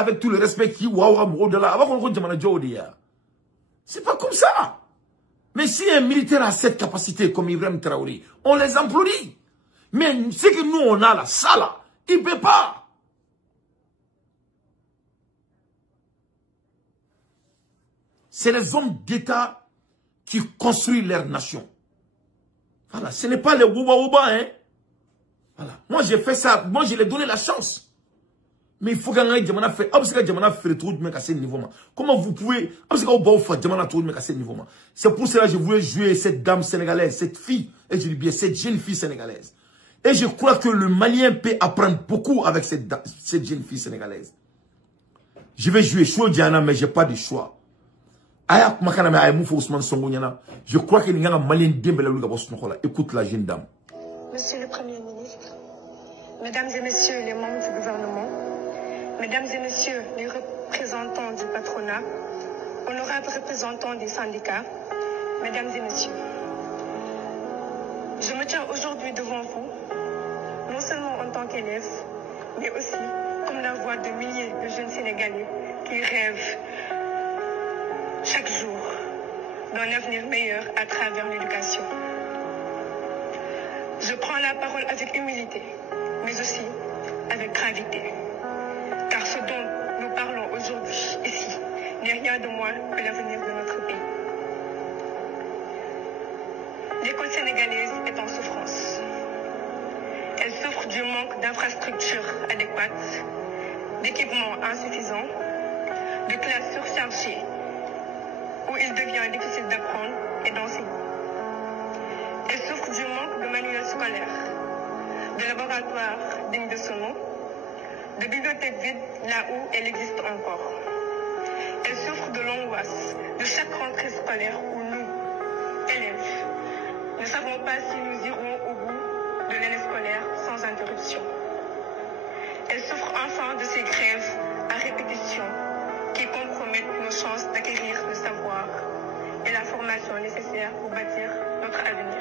ça avec tout le respect qui c'est pas comme ça. Mais si un militaire a cette capacité comme Ibrahim Traoré, on les applaudit. Mais ce que nous on a là, ça là, il ne peut pas. C'est les hommes d'État qui construisent leur nation. Voilà, ce n'est pas les Ouba, hein. Voilà. Moi, j'ai fait ça. Moi, je lui ai donné la chance. Mais il faut que Djamana fait. Comment vous pouvez. C'est pour cela que je voulais jouer cette dame sénégalaise, cette fille, et je dis bien, cette jeune fille sénégalaise. Et je crois que le Malien peut apprendre beaucoup avec cette jeune fille sénégalaise. Je vais jouer choix Diana, mais je n'ai pas de choix. Je crois que les Maliens écoute la jeune dame. Monsieur le Premier ministre, Mesdames et Messieurs les membres du gouvernement, Mesdames et Messieurs les représentants du patronat, honorables représentants des syndicats, Mesdames et Messieurs, je me tiens aujourd'hui devant vous, non seulement en tant qu'élève, mais aussi comme la voix de milliers de jeunes Sénégalais qui rêvent chaque jour d'un avenir meilleur à travers l'éducation. Je prends la parole avec humilité, mais aussi avec gravité. Car ce dont nous parlons aujourd'hui, ici, n'est rien de moins que l'avenir de notre pays. L'école sénégalaise est en souffrance. Elle souffre du manque d'infrastructures adéquates, d'équipements insuffisants, de classes surchargées, où il devient difficile d'apprendre et d'enseigner. Elle souffre du manque de manuels scolaires, de laboratoires dignes de ce nom, de bibliothèques vides là où elle existe encore. Elle souffre de l'angoisse de chaque rentrée scolaire où nous, élèves, ne savons pas si nous irons au bout de l'année scolaire sans interruption. Elle souffre enfin de ces grèves à répétition qui compromettent nos chances d'acquérir le savoir et la formation nécessaire pour bâtir notre avenir.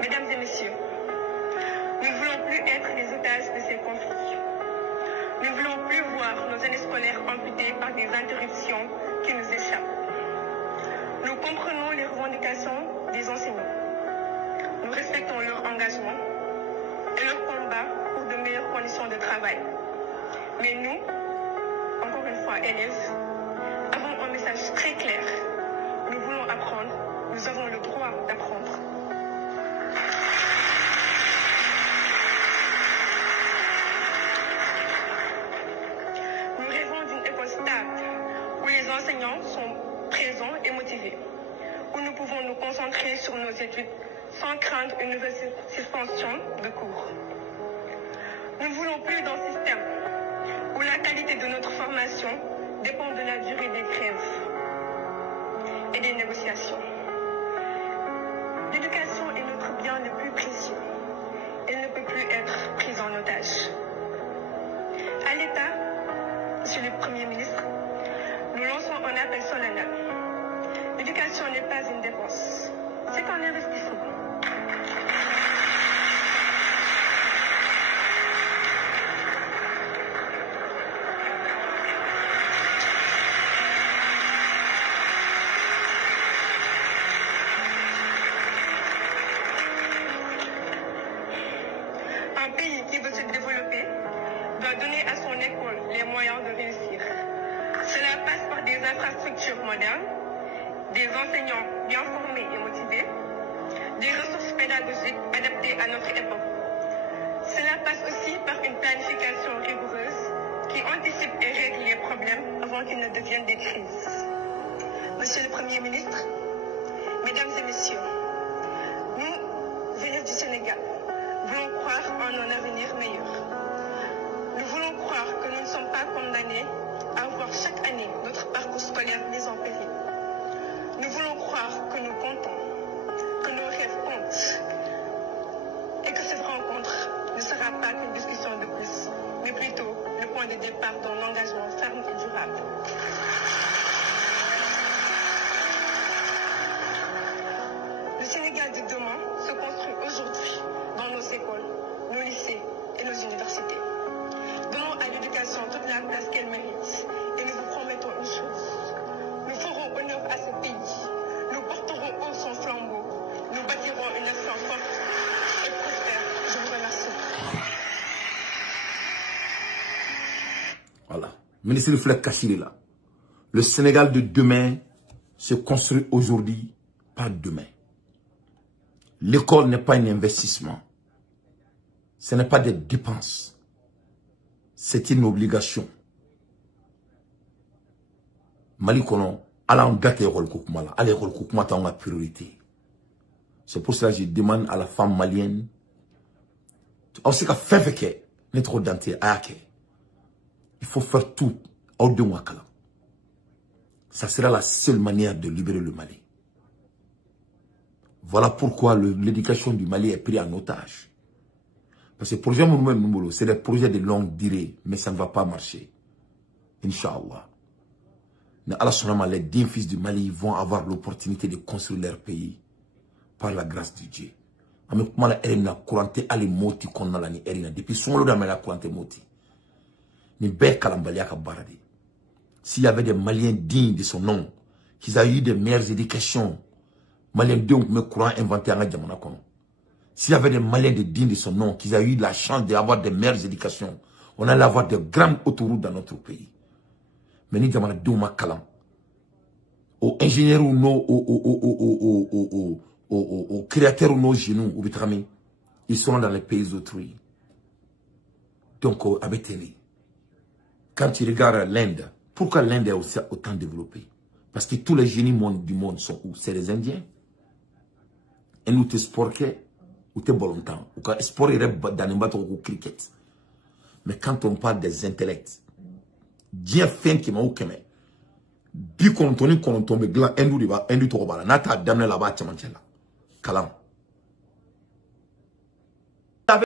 Mesdames et Messieurs, nous ne voulons plus être les otages de ces conflits. Nous ne voulons plus voir nos années scolaires amputées par des interruptions qui nous échappent. Nous comprenons les revendications des enseignants. Nous respectons leur engagement et leur combat pour de meilleures conditions de travail. Mais nous, encore une fois élèves, avons un message très clair. Nous voulons apprendre, nous avons le droit d'apprendre. Nous rêvons d'une école stable, où les enseignants sont présents et motivés, où nous pouvons nous concentrer sur nos études sans craindre une nouvelle suspension de cours. Nous ne voulons plus d'un système où la qualité de notre formation dépend de la durée des grèves et des négociations. L'éducation est notre bien le plus précieux. Elle ne peut plus être prise en otage. À l'État, Monsieur le Premier ministre, nous lançons un appel solennel. L'éducation n'est pas une dépense, c'est un investissement. Un pays qui veut se développer doit donner à son école les moyens de réussir. Cela passe par des infrastructures modernes, des enseignants bien formés et motivés, des ressources pédagogiques adaptées à notre époque. Cela passe aussi par une planification rigoureuse qui anticipe et règle les problèmes avant qu'ils ne deviennent des crises. Monsieur le Premier ministre, Mesdames et Messieurs, nous, élèves du Sénégal, voulons croire en un avenir meilleur. Nous voulons croire que nous ne sommes pas condamnés à voir chaque année notre parcours scolaire mis en péril. Nous voulons croire que nous comptons, que nos rêves comptent, et que cette rencontre ne sera pas qu'une discussion de plus, mais plutôt le point de départ d'un engagement ferme et durable. Le Sénégal de demain se construit aujourd'hui dans nos écoles, nos lycées et nos universités. Donnons à l'éducation toute la place Voilà. Ministre Flek Kachiri là. Le Sénégal de demain se construit aujourd'hui, pas demain. L'école n'est pas un investissement. Ce n'est pas des dépenses. C'est une obligation. Mali kono, ala on gâte l'école Koukoumala. Ala l'école Koukouma ta la priorité. C'est pour cela que je demande à la femme malienne. On sait qu'à faire fait n'est trop denté à il faut faire tout au de Wakala. Ça sera la seule manière de libérer le Mali. Voilà pourquoi l'éducation du Mali est prise en otage. Parce que le projet Moumoué, c'est des projets de longue durée, mais ça ne va pas marcher. Inch'Allah. Mais Allah Sonama, les 10 fils du Mali vont avoir l'opportunité de construire leur pays par la grâce de Dieu. Mais comment la erina courante ali moti qu'on a la ni erina depuis son lot la courante moti. Ni bête kalambalia ka barade. S'il y avait des Maliens dignes de son nom, qu'ils aient eu des meilleures éducations, Maliens donc me courant inventé en Adjamana kono. S'il y avait des Maliens dignes de son nom, qu'ils aient eu la chance d'avoir des meilleures éducations, on allait avoir de grandes autoroutes dans notre pays. Mais ni Djamana Douma Kalam. Aux ingénieurs ou non, aux créateurs ou nos genoux, ou bitrami, ils sont dans les pays autrui. Donc, abeteli. Quand tu regardes l'Inde, pourquoi l'Inde est aussi autant développée? Parce que tous les génies du monde sont où? C'est les Indiens. Et nous te sporquons, ou te volontaires. Ou quand sport est dans un bateau au cricket. Mais quand on parle des intellects, Dieu fait qui m'a ou keme. Bi kontoni kontombe glan endu riba endu to bala nata damne la ba chamanchela. Kalam.